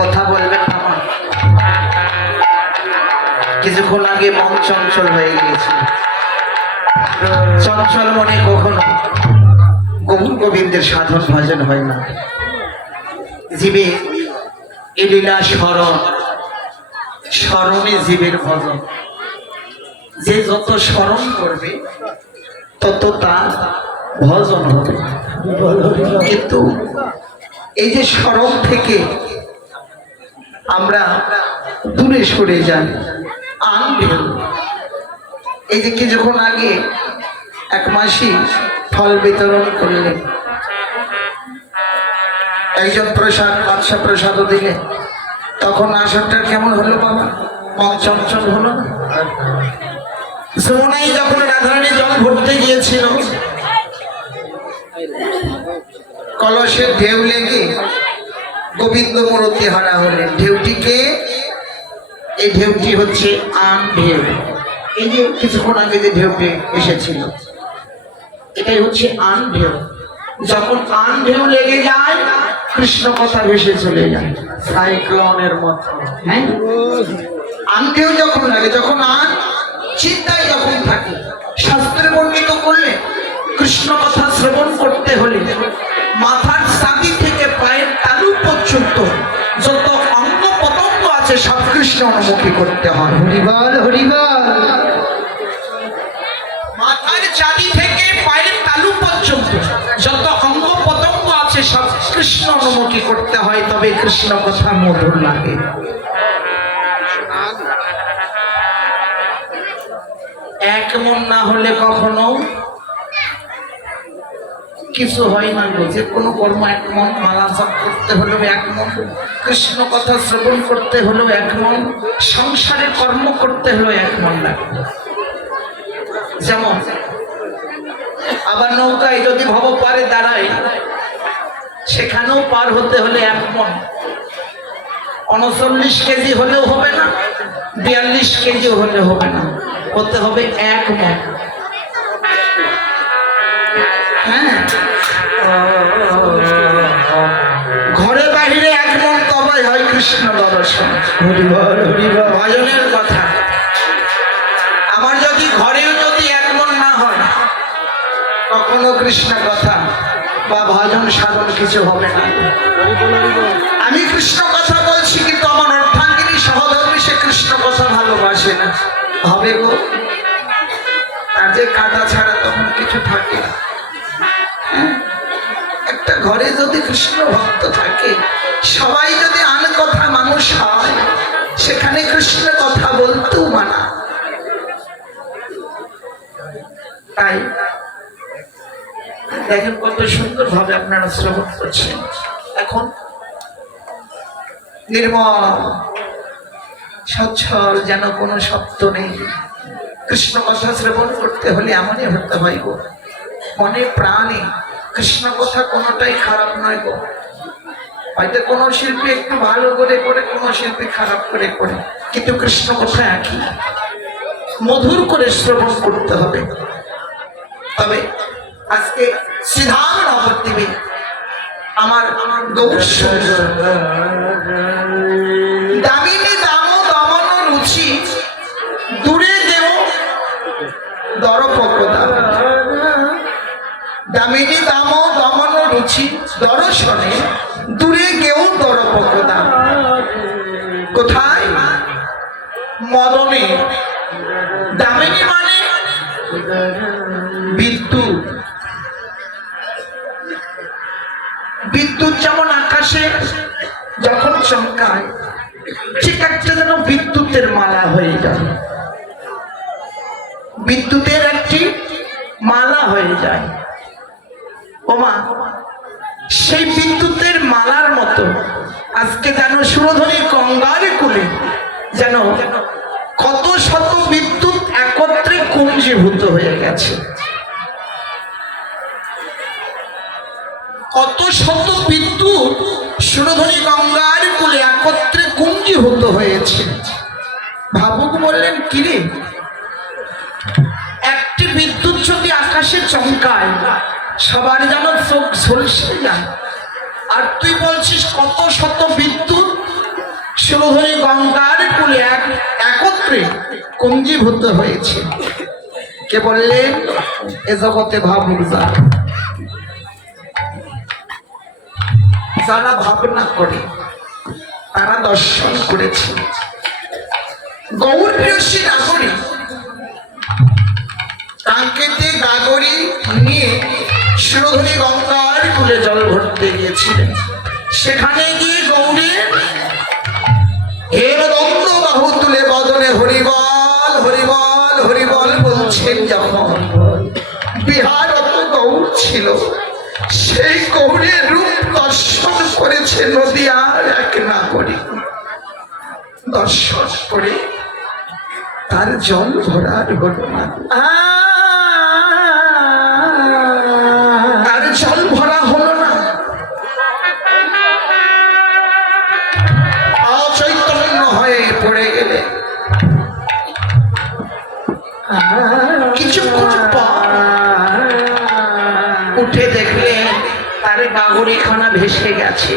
কথা বলবেন আমার? কিছুক্ষণ আগে মন চঞ্চল হয়ে গিয়েছিল। চঞ্চল মনে কখনো গৌর গোবিন্দের সাধন ভজন হয় না। জীবে এ লীলা স্মরণ, স্মরণে জীবের ভজন। যে যত স্মরণ করবে তত তার ভজন হবে। কিন্তু এই যে স্মরণ থেকে আমরা দূরে সরে যাই, আনবেন। এই যে কিছুক্ষণ আগে এক মাসি ফল বিতরণ করলেন, একজন প্রসাদ বাদশা প্রসাদও দিলেন, তখন আসরটা কেমন হলো বাবা? মন চঞ্চল হলো না? যমুনায় যখন রাধারানী জল ভরতে গিয়েছিল, কলসের ঢেউ লেগে গোবিন্দ মূর্তি হারা হলেন। ঢেউটিকে, এই ঢেউটি হচ্ছে আন ঢেউ। এই যে কিছুক্ষণ আগে যে ঢেউটি এসেছিল, এটাই হচ্ছে আন ঢেউ। যখন আন ঢেউ লেগে যায়, কৃষ্ণ কথা ভেসে চলে যায় সাইক্লোনের মতো। হ্যাঁ, আন ঢেউ যখন লাগে, যখন আন চিন্তায় যখন থাকে, শাস্ত্রে বর্ণিত করলে কৃষ্ণ কথা শ্রবণ করতে হলে মাথার ছাতি থেকে পায়ের তালু পর্যন্ত যত অঙ্গ প্রত্যঙ্গ আছে সব কৃষ্ণ অনুমুখী করতে হয়। হরিবল হরিবল। মাথার ছাতি থেকে পায়ের তালু পর্যন্ত যত অঙ্গ প্রত্যঙ্গ আছে সব কৃষ্ণ অনুমুখী করতে হয়, তবে কৃষ্ণ কথা মধুর লাগে। এক মন না হলে কখনো কিছু হয় না। যে কোনো কর্ম এক মন, মালা জপ করতে হলেও এক মন, কৃষ্ণ কথা শ্রবণ করতে হলেও এক মন, সংসারে কর্ম করতে হলেও এক মন লাগবে। যেমন আবার নৌকায় যদি ভব পারে দাঁড়ায়, সেখানেও পার হতে হলে এক মন। 39 কেজি হলেও হবে না, 42 কেজি হলে হবে না, হতে হবে এক মন। হ্যাঁ, ঘরে বাহিরে এক মন, তবে হয় কৃষ্ণ দর্শন। ভজনের কথা। আমার যদি ঘরেও যদি এক মন না হয়, কখনো কৃষ্ণ কথা বা ভজন সাধন কিছু হবে না। আমি কৃষ্ণ কথা বলছি, কিন্তু আমার অর্ধাঙ্গিনী সহধর্মী সে কৃষ্ণ কথা ভালোবাসে না, হবে গো? আর যে কাদা ছাড়া তখন কিছু থাকে না। একটা ঘরে যদি কৃষ্ণ ভক্ত থাকে, সবাই যদি আন কথা মানুষ হয়, সেখানে কৃষ্ণ কথা বলতেও মানা। তাই দেখেন কত সুন্দর ভাবে আপনারা শ্রবণ করছেন। এখন নির্মল সচ্ছল, যেন কোনো সত্য নেই। কৃষ্ণ কথা শ্রবণ করতে হলে এমনই হতে হয় গো, মনে প্রাণে। কৃষ্ণ কথা কোনোটাই খারাপ নয় গো। হয়তো কোনো শিল্পী একটু ভালো করে করে, কোনো শিল্পী খারাপ করে করে, কিন্তু কৃষ্ণ কথা একই, মধুর করে শ্রবণ করতে হবে। তবে আজকে সিদ্ধান্ত নবদ্বীপে আমার গৌর দামিনী দাম দমন রুচি, দূরে দেব দরপকদা। দামিনী দাম দমন রুচি দর্শনে, দূরে কেউ দরপকদা। কোথায়? মদনে। দামিনী মানে বিদ্যুৎ। বিদ্যুৎ যেমন আকাশে যখন চমকায়, ঠিক একটা যেন বিদ্যুতের মালা হয়ে যায়, বিদ্যুতের একটি মালা হয়ে যায়। ওমা, সেই বিদ্যুতের মালার মতো আজকে যেন সুরধনী গঙ্গার কুলে যেন কত শত বিদ্যুৎ একত্রে কুঞ্জীভূত হয়ে গেছে। কত শত বিদ্যুৎ সুরধনী গঙ্গার কুলে একত্রে কুঞ্জীভূত হয়েছে। ভাবুক বললেন, কিরে, একটি বিদ্যুৎ যদি আকাশে চমকায়, সবার যেন চোখ ঝলসে যায়, আর তুই বলছিস কত শত বিদ্যুৎ কুঞ্জীভূত হয়েছে। কে বললেন? এ জগতে ভাবুক যারা ভাবনা করে তারা দর্শন করেছে। গৌর প্রেয়সী নাগরী কাঙ্কেতে গাগরি নিয়ে সুরধনী গঙ্গার কুলে জল ভরতে গিয়েছিলেন। সেখানে গিয়ে গৌরীর হেমদন্ত বাহু তুলে বদনে হরিবল হরিবল হরিবল বলছেন যখন বিহারত গৌর ছিল, সেই গৌরের রূপ দর্শন করেছে নদিয়ার এক নাগরিক। দর্শন করে তার জল ভরার হলো না, তার জল ভরা হলো না। অচৈতন্য হয়ে পড়ে গেলে কিছুক্ষণ পর উঠে দেখলে তার গাগরিখানা ভেসে গেছে।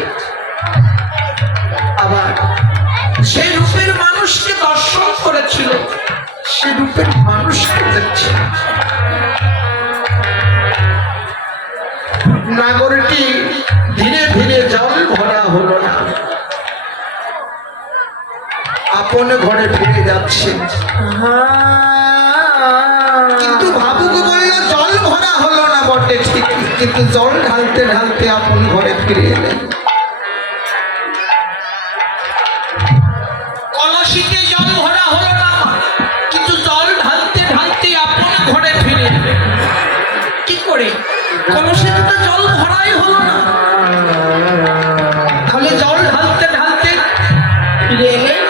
আবার সেই রূপের মানুষকে দর্শন করেছিল, সে রূপের মানুষকে দেখছে। নাগরটি ধীরে ধীরে জল ভরা হলো না, আপন ঘরে ফিরে যাচ্ছে। কিন্তু ভাবুক বলল জল ভরা হলো না বটে ঠিক, কিন্তু জল ঢালতে ঢালতে আপন ঘরে ফিরে এলেন। কলসিতে জল ভরা হলো না, কিন্তু জল ঢালতে ঢালতে আপন ঘরে ফিরে এলেন। কি করে? কলসিতে তো জল ভরাই হলো না, তাহলে জল ঢালতে ঢালতে ফিরে এলেন।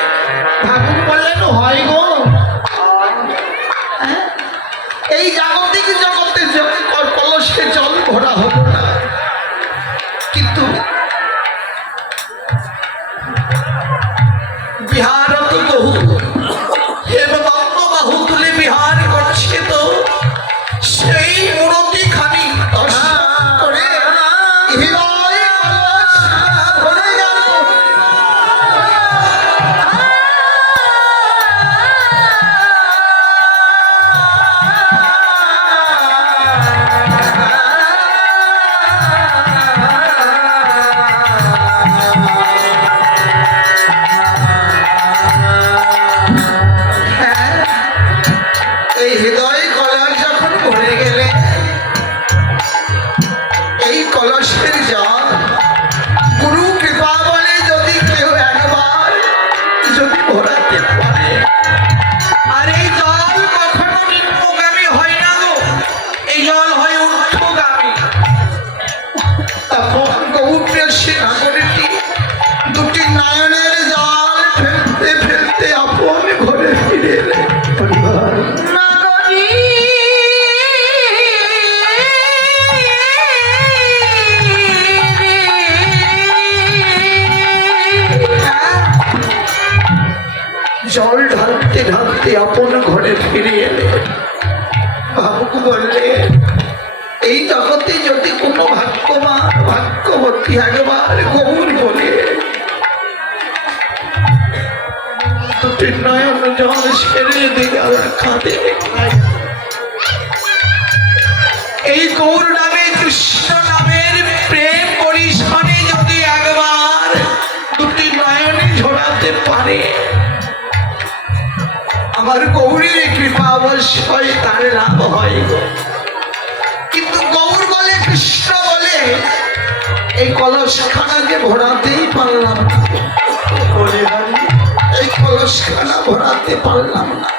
ঠাকুর বললেন হয় গো, এই জাগতিক জগতে কলসে জল ভরা হলো না, কিন্তু বিহারত বহু হেমদন্ত বাহু তুলে বিহার করছে, তো সেই মূরতি খানি দর্শন করে হৃদয় কলস ভরে গেল। এই হৃদয় কলস যখন ভরে গেলে, এই কলসের জল গুরু কৃপা বলে যদি কেউ একবার যদি ভরাতে পারে, আর এই জল কখনো নিম্নগামী হয় না গো, এই জল হয় ঊর্ধ্বগামী। তখন গৌর প্রেয়সী নাগরীটি দুটি নয়নের জল ফেলতে ফেলতে আপন ঘরে ফিরে এলেন। জল ঢালতে ঢালতে আপন ঘরে ফিরে এলে। ভাবুক বললে এই জগতে যদি কোনো ভাগ্যবান ভাগ্যবতী একবার গৌর বলে দুটি নয়ন জল ছেড়ে দিকে খাতে, এই গৌর নামে কৃষ্ণ নামের প্রেম পরিশনে যদি একবার দুটি নয়নে ঝরাতে পারে, আমার গৌরীর কৃপা অবশ্যই তার লাভ হয় গো। কিন্তু গৌর বলে কৃষ্ণ বলে এই কলসখানাকে ভরাতেই পারলাম না, এই কলসখানা ভরাতে পারলাম না।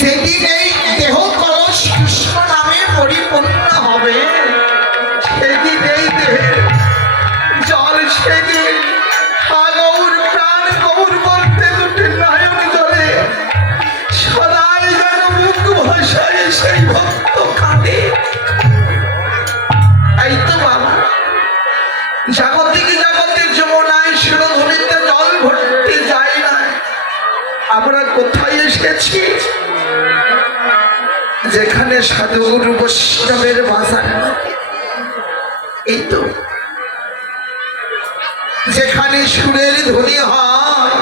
যেদিন এই দেহ কলস কৃষ্ণ নামে পরিপূর্ণ হবে, সেদিন এই দেহের জল সেদিন গৌর প্রাণ গৌর বলতে দুটি নয়ন জলে সদাই যেন মুখ ভাষায় সেই ভক্ত কাঁদে। এই তো বাবা জাগতিক জগতের যমুনায় সুরধুনিতে জল ভরতে যায় না, আমরা কোথায় এসেছি? যেখানে সাধুগুরু বৈষ্ণবের বাজার, এই তো যেখানে সুরের ধ্বনি হয়,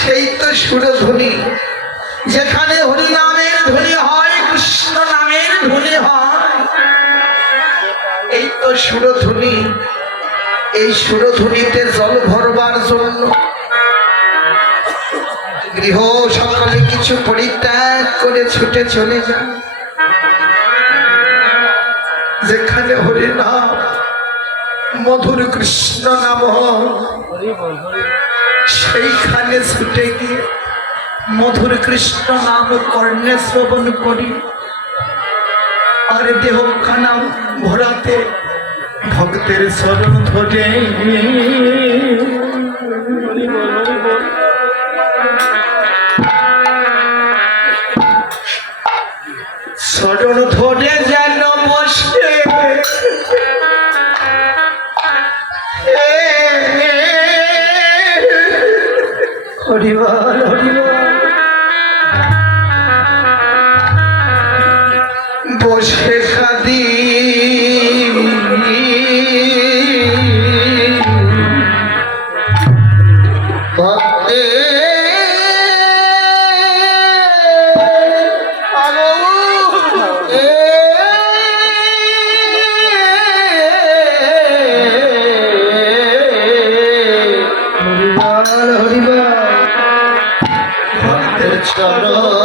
সেই তো সুরধ্বনি যেখানে হরি নামের ধ্বনি হয়, কৃষ্ণ নামের ধ্বনি হয়, এই তো সুরধ্বনি। এই সুরধ্বনিতে জল ভরবার জন্য গৃহ সকলে কিছু পরিত্যাগ করে ছুটে চলে যায়। যেখানে হরি নাম, মধুর কৃষ্ণ নাম, সেইখানে ছুটে গিয়ে মধুর কৃষ্ণ নাম কর্ণে শ্রবণ করি। আর দেহখানা ভরাতে ভক্তের শরণ ধরে। শরণ ধরে যেন বসে হরিবল হরিবল বসে খাদি ভক্তে হরিবল হরিবল ভক্তের চরণ